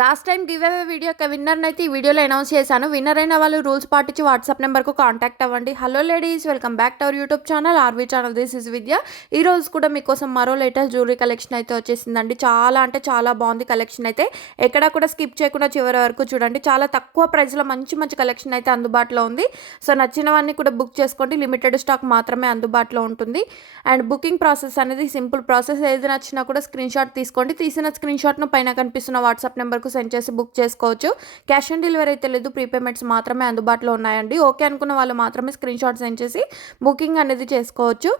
Last time give away video యొక్క విన్నర్‌ని అయితే ఈ వీడియోలో అనౌన్స్ చేశాను. విన్నర్ అయిన వాళ్ళు రూల్స్ పాటించి వాట్సాప్ నెంబర్‌కు కాంటాక్ట్ అవ్వండి. Hello ladies, welcome back to our YouTube channel RV channel. This is Vidya. ఈ రోజు కూడా మీకోసం మరో లేటెస్ట్ జ్యువెలరీ కలెక్షన్ అయితే వచ్చేసిందండి. చాలా అంటే చాలా బాగుంది కలెక్షన్ అయితే. ఎక్కడా కూడా స్కిప్ చేయకుండా చివరి వరకు చూడండి. చాలా తక్కువ ప్రైస్‌లో మంచి మంచి కలెక్షన్ అయితే అందుబాటులో ఉంది. సో నచ్చినవన్నీ కూడా బుక్ చేసుకోండి. లిమిటెడ్ స్టాక్ మాత్రమే అందుబాటులో ఉంటుంది. అండ్ బుకింగ్ ప్రాసెస్ అనేది సింపుల్ ప్రాసెస్. ఏది నచ్చినా కూడా స్క్రీన్‌షాట్ తీసుకోండి. తీసిన స్క్రీన్‌షాట్‌ను పైన కనిపిస్తున్న వాట్సాప్ నెంబర్‌కు సెండ్ చేసి బుక్ చేసుకోవచ్చు. క్యాష్ ఆన్ డెలివరీ అయితే లేదు, ప్రీపేమెంట్స్ మాత్రమే అందుబాటులో ఉన్నాయండి. ఓకే అనుకున్న వాళ్ళు మాత్రమే స్క్రీన్‌షాట్ సెండ్ చేసి బుకింగ్ అనేది చేసుకోవచ్చు.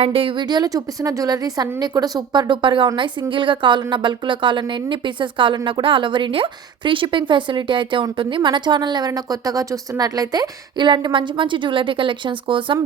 అండ్ ఈ వీడియోలో చూపిస్తున్న జ్యువెలరీస్ అన్నీ కూడా సూపర్ డూపర్‌గా ఉన్నాయి. సింగిల్‌గా కావాలన్నా, బల్క్‌లో కావాలన్నా, ఎన్ని పీసెస్ కావాలన్నా కూడా all over India free shipping facility అయితే ఉంటుంది. మన ఛానల్‌ని ఎవరైనా కొత్తగా చూస్తున్నట్లయితే ఇలాంటి మంచి మంచి జ్యువెలరీ కలెక్షన్స్ కోసం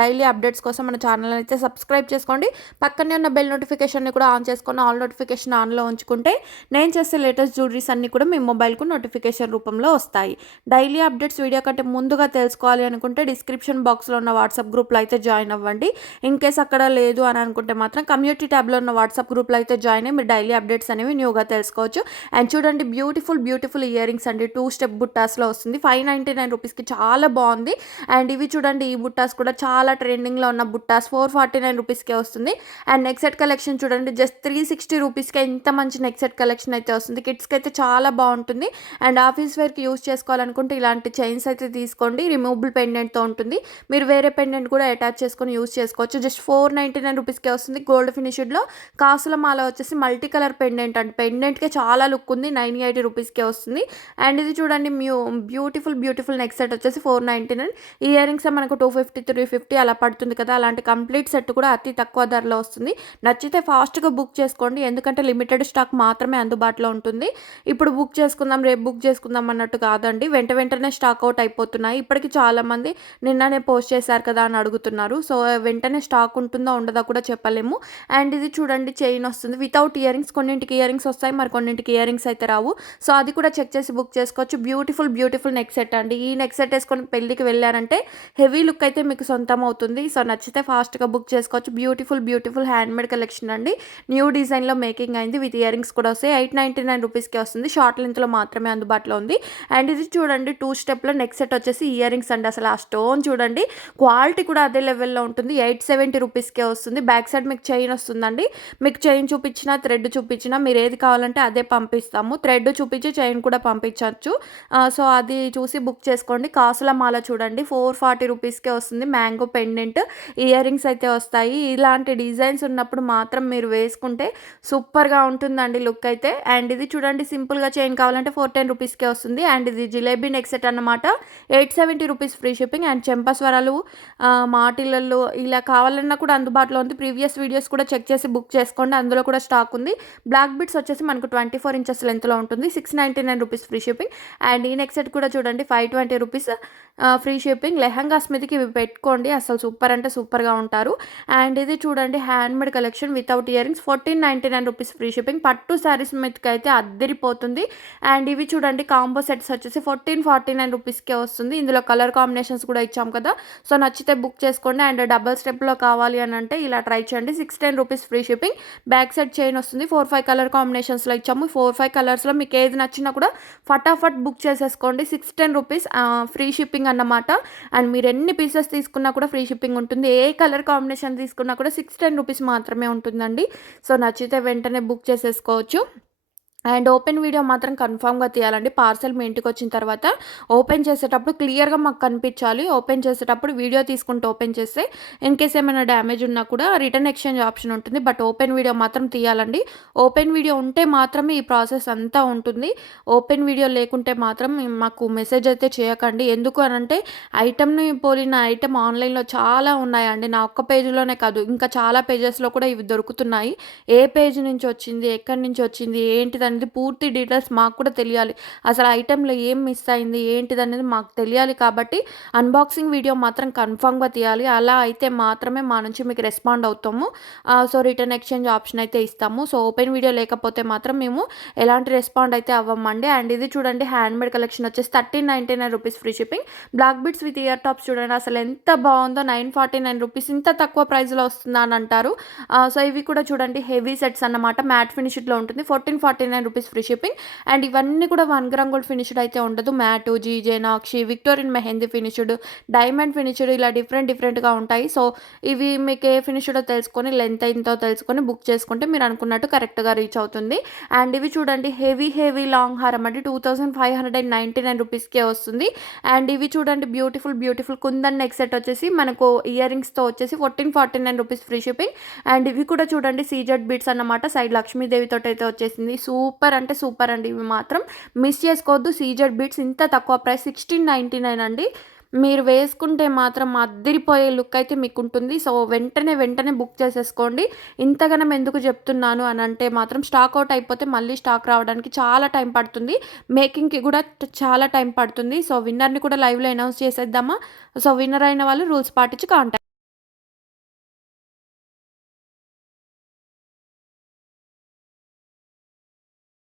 డైలీ అప్డేట్స్ కోసం మన ఛానల్ అయితే సబ్స్క్రైబ్ చేసుకోండి. పక్కనే ఉన్న బెల్ నోటిఫికేషన్‌ని కూడా ఆన్ చేసుకొని ఆల్ నోటిఫికేషన్ ఆన్‌లో ఉంచుకుంటే నేను చేసే లేటెస్ట్ జ్యువెలరీస్ అన్నీ కూడా మీ మొబైల్‌కు నోటిఫికేషన్ రూపంలో వస్తాయి. డైలీ అప్డేట్స్ వీడియో కంటే ముందుగా తెలుసుకోవాలి అనుకుంటే డిస్క్రిప్షన్ బాక్స్‌లో ఉన్న వాట్సాప్ గ్రూప్‌లో అయితే జాయిన్ అవ్వండి. ఇన్ కేస్ అక్కడ లేదు అని అనుకుంటే మాత్రం కమ్యూనిటీ ట్యాబ్‌లో ఉన్న వాట్సాప్ గ్రూప్‌లో అయితే జాయిన్ అయ్యి మీరు డైలీ అప్డేట్స్ అనేవి న్యూగా తెలుసుకోవచ్చు. అండ్ చూడండి, బ్యూటిఫుల్ ఇయర్ రింగ్స్ అండి. 2 స్టెప్ బుట్టాస్‌లో వస్తుంది. 599 రూపీస్‌కి చాలా బాగుంది. అండ్ ఇవి చూడండి, ఈ బుట్టాస్ కూడా చాలా ట్రెండింగ్‌లో ఉన్న బుట్టాస్ 449 రూపీస్‌కే వస్తుంది. అండ్ నెక్ సెట్ కలెక్షన్ చూడండి, జస్ట్ 360 రూపీస్‌కే ఇంత మంచి నెక్ సెట్ కలెక్షన్ అయితే వస్తుంది. కిడ్స్‌కి అయితే చాలా బాగుంటుంది. అండ్ ఆఫీస్ వేర్కి యూస్ చేసుకోవాలనుకుంటే ఇలాంటి చైన్స్ అయితే తీసుకోండి. రిమూవబుల్ పెండెంట్తో ఉంటుంది. మీరు వేరే పెండెంట్ కూడా అటాచ్ చేసుకొని యూస్ చేసుకోవచ్చు. జస్ట్ 499 రూపీస్కే వస్తుంది. గోల్డ్ ఫినిష్డ్లో కాసుల మాల వచ్చేసి మల్టీ కలర్ పెండెంట్ అండి. పెండెంట్కే చాలా లుక్ ఉంది. 980 రూపీస్కే వస్తుంది. అండ్ ఇది చూడండి, బ్యూటిఫుల్ నెక్ సెట్ వచ్చేసి 499. ఈ ఇయర్ రింగ్స్ మనకు 250 350 అలా పడుతుంది కదా. అలాంటి కంప్లీట్ సెట్ కూడా అతి తక్కువ ధరలో వస్తుంది. నచ్చితే ఫాస్ట్గా బుక్ చేసుకోండి, ఎందుకంటే లిమిటెడ్ స్టాక్ మాత్రమే అందుబాటులో ఉంటుంది. ఇప్పుడు బుక్ చేసుకుందాం, రేపు బుక్ చేసుకుందాం అన్నట్టు కాదండి. వెంటనే స్టాక్ అవుట్ అయిపోతున్నాయి. ఇప్పటికి చాలామంది నిన్ననే పోస్ట్ చేశారు కదా అని అడుగుతున్నారు. సో వెంటనే స్టాక్ ఉంటుందో ఉండదో కూడా చెప్పలేము. అండ్ ఇది చూడండి, చైన్ వస్తుంది వితౌట్ ఇయర్ రింగ్స్. కొన్నింటికి ఇయర్ రింగ్స్ వస్తాయి, మరి కొన్నింటికి ఇయర్ రింగ్స్ అయితే రావు. సో అది కూడా చెక్ చేసి బుక్ చేసుకోవచ్చు. బ్యూటిఫుల్ నెక్ సెట్ అండి. ఈ నెక్ సెట్ వేసుకొని పెళ్ళికి వెళ్ళారంటే హెవీ లుక్ అయితే మీకు సొంతం అవుతుంది. సో నచ్చితే ఫాస్ట్గా బుక్ చేసుకోవచ్చు. బ్యూటిఫుల్ హ్యాండ్మేడ్ కలెక్షన్ అండి. న్యూ డిజైన్లో మేకింగ్ అయింది. విత్ ఇయర్ రింగ్స్ కూడా వస్తాయి. 899 రూపీస్కే వస్తుంది. షార్ట్ లెంత్లో మాత్రమే అందుబాటులో ఉంది. అండ్ ఇది చూడండి, 2 స్టెప్లో నెక్ సెట్ వచ్చేసి ఇయర్ రింగ్స్ అండి. అసలు ఆ స్టోన్ చూడండి, క్వాలిటీ కూడా అదే లెవెల్లో ఉంటుంది. 870 రూపీస్కే వస్తుంది. బ్యాక్ సైడ్ మీకు చైన్ వస్తుందండి. మీకు చైన్ చూపించినా, థ్రెడ్ చూపించినా మీరు ఏది కావాలంటే అదే పంపిస్తాము. థ్రెడ్ చూపించి చైన్ కూడా పంపించవచ్చు. సో అది చూసి బుక్ చేసుకోండి. కాసుల మాల చూడండి, 440 రూపీస్కే వస్తుంది. మ్యాంగో పెండెంట్ ఇయర్ రింగ్స్ అయితే వస్తాయి. ఇలాంటి డిజైన్స్ ఉన్నప్పుడు మాత్రం మీరు వేసుకుంటే సూపర్గా ఉంటుందండి లుక్ అయితే. అండ్ ఇది చూడండి, సింపుల్గా చైన్ కావాలంటే 410 రూపీస్కే వస్తుంది. అండ్ ఇది జిలేబీ నెక్ సెట్ అన్నమాట. 870 రూపీస్ ఫ్రీ షిప్పింగ్. అండ్ చెంపస్వరాలు, మాటిలల్లో ఇలా కావాలన్నా కూడా అందుబాటులో ఉంది. ప్రీవియస్ వీడియోస్ కూడా చెక్ చేసి బుక్ చేసుకోండి, అందులో కూడా స్టాక్ ఉంది. బ్లాక్ బిట్స్ వచ్చేసి మనకు 24 ఇంచెస్ లెంత్లో ఉంటుంది. 699 రూపీస్ ఫ్రీ షిప్పింగ్. అండ్ ఈ నెక్ సెట్ కూడా చూడండి, 520 రూపీస్ ఫ్రీ షిప్పింగ్. లెహంగాస్ మీదకి ఇవి పెట్టుకోండి, అసలు సూపర్ అంటే సూపర్గా ఉంటారు. అండ్ ఇది చూడండి, handmade collection without ear rings, 1499 rupees free shipping. పట్టు శారీస్ మీదకి అయితే అద్దరిపోతుంది. అండ్ ఇవి చూడండి, కాంబో సెట్స్ వచ్చేసి 1449 రూపీస్కే వస్తుంది. ఇందులో కలర్ కాంబినేషన్స్ కూడా ఇచ్చాం కదా. సో నచ్చితే బుక్ చేసుకోండి. అండ్ డబల్ స్టెప్లో కావాలి అని అంటే ఇలా ట్రై చేయండి. 610 rupees free shipping. Back side chain వస్తుంది. 4-5 కలర్ కాంబినేషన్స్లో ఇచ్చాము. 4-5 కలర్స్లో మీకు ఏది నచ్చినా కూడా ఫటాఫట్ బుక్ చేసేసుకోండి. 610 రూపీస్ ఫ్రీ షిప్పింగ్ అన్నమాట. అండ్ మీరు ఎన్ని పీసెస్ తీసుకున్నా కూడా ఫ్రీ షిప్పింగ్ ఉంటుంది. ఏ కలర్ కాంబినేషన్ తీసుకున్నా కూడా 610 రూపీస్ మాత్రమే ఉంటుందండి. సో నచ్చితే వెంటనే బుక్ చేసేసుకోవచ్చు. అండ్ ఓపెన్ వీడియో మాత్రం కన్ఫామ్గా తీయాలండి. పార్సల్ మీ ఇంటికి వచ్చిన తర్వాత ఓపెన్ చేసేటప్పుడు క్లియర్గా మాకు కనిపించాలి. ఓపెన్ చేసేటప్పుడు వీడియో తీసుకుంటూ ఓపెన్ చేస్తే ఇన్ కేస్ ఏమైనా డ్యామేజ్ ఉన్నా కూడా రిటర్న్ ఎక్స్చేంజ్ ఆప్షన్ ఉంటుంది. బట్ ఓపెన్ వీడియో మాత్రం తీయాలండి. ఓపెన్ వీడియో ఉంటే మాత్రమే ఈ ప్రాసెస్ అంతా ఉంటుంది. ఓపెన్ వీడియో లేకుంటే మాత్రం మాకు మెసేజ్ అయితే చేయకండి. ఎందుకు అనంటే ఐటమ్ని పోలిన ఐటమ్ ఆన్లైన్లో చాలా ఉన్నాయండి. నా ఒక్క పేజ్లోనే కాదు, ఇంకా చాలా పేజెస్లో కూడా ఇవి దొరుకుతున్నాయి. ఏ పేజ్ నుంచి వచ్చింది, ఎక్కడి నుంచి వచ్చింది, ఏంటిది అనేది పూర్తి డీటెయిల్స్ మాకు కూడా తెలియాలి. అసలు ఐటెంలో ఏం మిస్ అయింది ఏంటిది అనేది మాకు తెలియాలి. కాబట్టి అన్బాక్సింగ్ వీడియో మాత్రం కన్ఫామ్గా తీయాలి. అలా అయితే మాత్రమే మా నుంచి మీకు రెస్పాండ్ అవుతాము. సో రిటర్న్ ఎక్స్చేంజ్ ఆప్షన్ అయితే ఇస్తాము. సో ఓపెన్ వీడియో లేకపోతే మాత్రం మేము ఎలాంటి రెస్పాండ్ అయితే అవ్వమండి. అండ్ ఇది చూడండి, హ్యాండ్మేడ్ కలెక్షన్ వచ్చేసి 1399 rupees free shipping. Black bits with ear tops చూడండి, అసలు ఎంత బాగుందో. 949 రూపీస్ ఇంత తక్కువ ప్రైస్లో వస్తుందా అని అంటారు. సో ఇవి కూడా చూడండి, హెవీ సెట్స్ అన్నమాట. మ్యాట్ ఫినిష్డ్లో ఉంటుంది. 1449 రూపీస్ ఫ్రీ షిప్పింగ్. అండ్ ఇవన్నీ కూడా 1 గ్రామ్ గోల్డ్ ఫినిష్డ్ అయితే ఉండదు. Matt, GJ, nakshi, Victorian mehndi finished, diamond finished ఇలా డిఫరెంట్‌గా ఉంటాయి. సో, ఇవి మీకు ఏ ఫినిష్డో తెలుసుకొని లెంత్ ఎంతో తెలుసుకొని బుక్ చేసుకుంటే మీరు అనుకున్నట్టు కరెక్ట్‌గా రీచ్ అవుతుంది. అండ్ ఇవి చూడండి హెవీ లాంగ్ హారం అండి 2599 రూపీస్‌కే వస్తుంది. అండ్ ఇవి చూడండి బ్యూటిఫుల్ కుందన్ నెక్ సెట్ వచ్చేసి మనకు ఇయర్ రింగ్స్‌తో వచ్చేసి 1449 రూపీస్ ఫ్రీ షిప్పింగ్. అండ్ ఇవి కూడా చూడండి సీజెడ్ బీడ్స్ అన్నమాట. సైడ్ లక్ష్మీదేవి తోటైతే వచ్చేసింది. సూపర్ అంటే సూపర్ అండి. ఇవి మాత్రం మిస్ చేసుకోవద్దు. సీజెడ్ బీడ్స్ ఇంత తక్కువ ప్రైస్ 1699 అండి. మీరు వేసుకుంటే మాత్రం అద్దిరిపోయే లుక్ అయితే మీకుంటుంది. సో, వెంటనే బుక్ చేసేసుకోండి. ఇంతగనం ఎందుకు చెప్తున్నాను అనంటే మాత్రం స్టాక్ అవుట్ అయిపోతే మళ్ళీ స్టాక్ రావడానికి చాలా టైం పడుతుంది. మేకింగ్‌కి కూడా చాలా టైం పడుతుంది. సో, విన్నర్‌ని కూడా లైవ్‌లో అనౌన్స్ చేసేద్దామా? సో, విన్నర్ అయిన వాళ్ళు రూల్స్ పాటించి కాంటాక్ట్